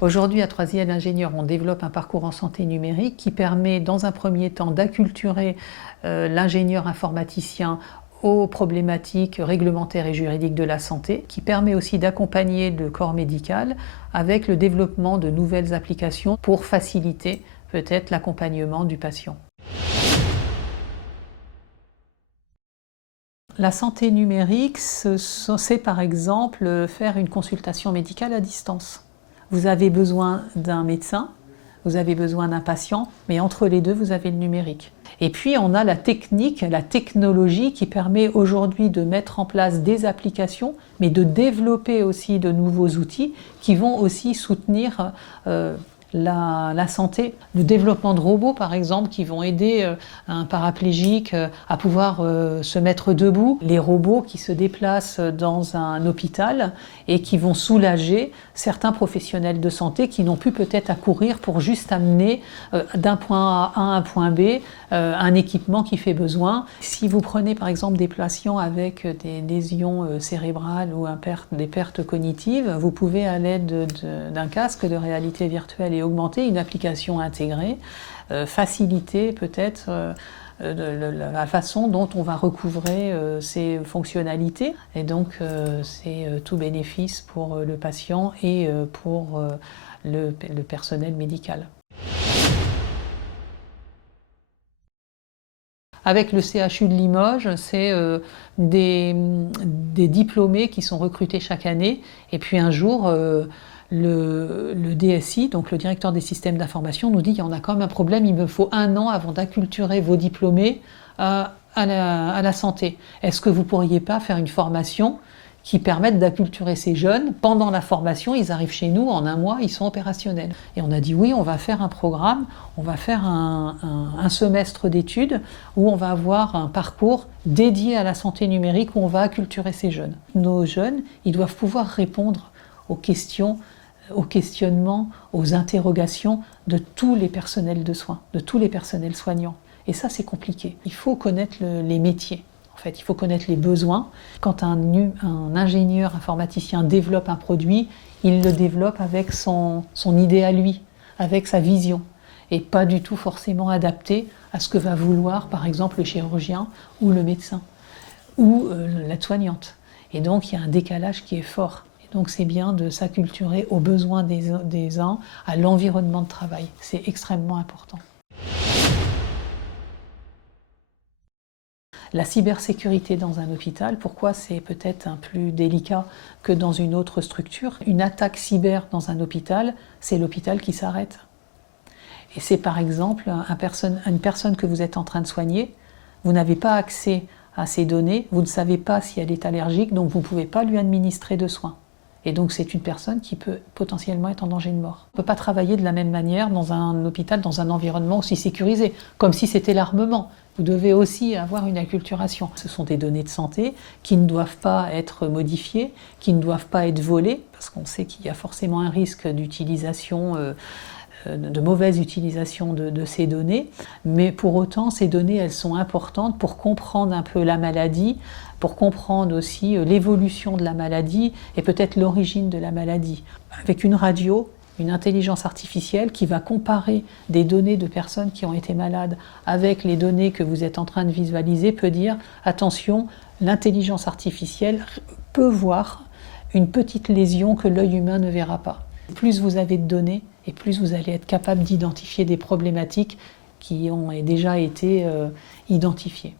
Aujourd'hui, à 3IL Ingénieurs, on développe un parcours en santé numérique qui permet, dans un premier temps, d'acculturer l'ingénieur informaticien aux problématiques réglementaires et juridiques de la santé, qui permet aussi d'accompagner le corps médical avec le développement de nouvelles applications pour faciliter peut-être l'accompagnement du patient. La santé numérique, c'est par exemple faire une consultation médicale à distance. Vous avez besoin d'un médecin, vous avez besoin d'un patient, mais entre les deux, vous avez le numérique. Et puis, on a la technique, la technologie qui permet aujourd'hui de mettre en place des applications, mais de développer aussi de nouveaux outils qui vont aussi soutenir la santé. Le développement de robots, par exemple, qui vont aider un paraplégique à pouvoir se mettre debout. Les robots qui se déplacent dans un hôpital et qui vont soulager certains professionnels de santé qui n'ont plus peut-être à courir pour juste amener d'un point A à un point B un équipement qui fait besoin. Si vous prenez par exemple des patients avec des lésions cérébrales ou des pertes cognitives, vous pouvez à l'aide d'un casque de réalité virtuelle et augmenter une application intégrée, faciliter peut-être la façon dont on va recouvrer ces fonctionnalités. Et donc c'est tout bénéfice pour le patient et pour le personnel médical. Avec le CHU de Limoges, c'est des diplômés qui sont recrutés chaque année. Et puis un jour, le DSI, donc le directeur des systèmes d'information, nous dit qu'il y en a quand même un problème, il me faut 1 an avant d'acculturer vos diplômés à la santé. Est-ce que vous ne pourriez pas faire une formation qui permettent d'acculturer ces jeunes? Pendant la formation, ils arrivent chez nous, en 1 mois, ils sont opérationnels. Et on a dit oui, on va faire un programme, on va faire un semestre d'études où on va avoir un parcours dédié à la santé numérique où on va acculturer ces jeunes. Nos jeunes, ils doivent pouvoir répondre aux questions, aux questionnements, aux interrogations de tous les personnels de soins, de tous les personnels soignants. Et ça, c'est compliqué. Il faut connaître les métiers. En fait, il faut connaître les besoins. Quand un ingénieur informaticien développe un produit, il le développe avec son idée à lui, avec sa vision, et pas du tout forcément adapté à ce que va vouloir, par exemple, le chirurgien ou le médecin ou l'aide-soignante. Et donc, il y a un décalage qui est fort. Et donc, c'est bien de s'acculturer aux besoins des uns, à l'environnement de travail. C'est extrêmement important. La cybersécurité dans un hôpital, pourquoi c'est peut-être un plus délicat que dans une autre structure? Une attaque cyber dans un hôpital, c'est l'hôpital qui s'arrête. Et c'est par exemple une personne que vous êtes en train de soigner, vous n'avez pas accès à ces données, vous ne savez pas si elle est allergique, donc vous ne pouvez pas lui administrer de soins. Et donc c'est une personne qui peut potentiellement être en danger de mort. On ne peut pas travailler de la même manière dans un hôpital, dans un environnement aussi sécurisé, comme si c'était l'armement. Vous devez aussi avoir une acculturation. Ce sont des données de santé qui ne doivent pas être modifiées, qui ne doivent pas être volées, parce qu'on sait qu'il y a forcément un risque d'utilisation, de mauvaise utilisation de ces données. Mais pour autant, ces données, elles sont importantes pour comprendre un peu la maladie, pour comprendre aussi l'évolution de la maladie et peut-être l'origine de la maladie. Avec une radio, une intelligence artificielle qui va comparer des données de personnes qui ont été malades avec les données que vous êtes en train de visualiser, peut dire attention, l'intelligence artificielle peut voir une petite lésion que l'œil humain ne verra pas. Plus vous avez de données et plus vous allez être capable d'identifier des problématiques qui ont déjà été identifiées.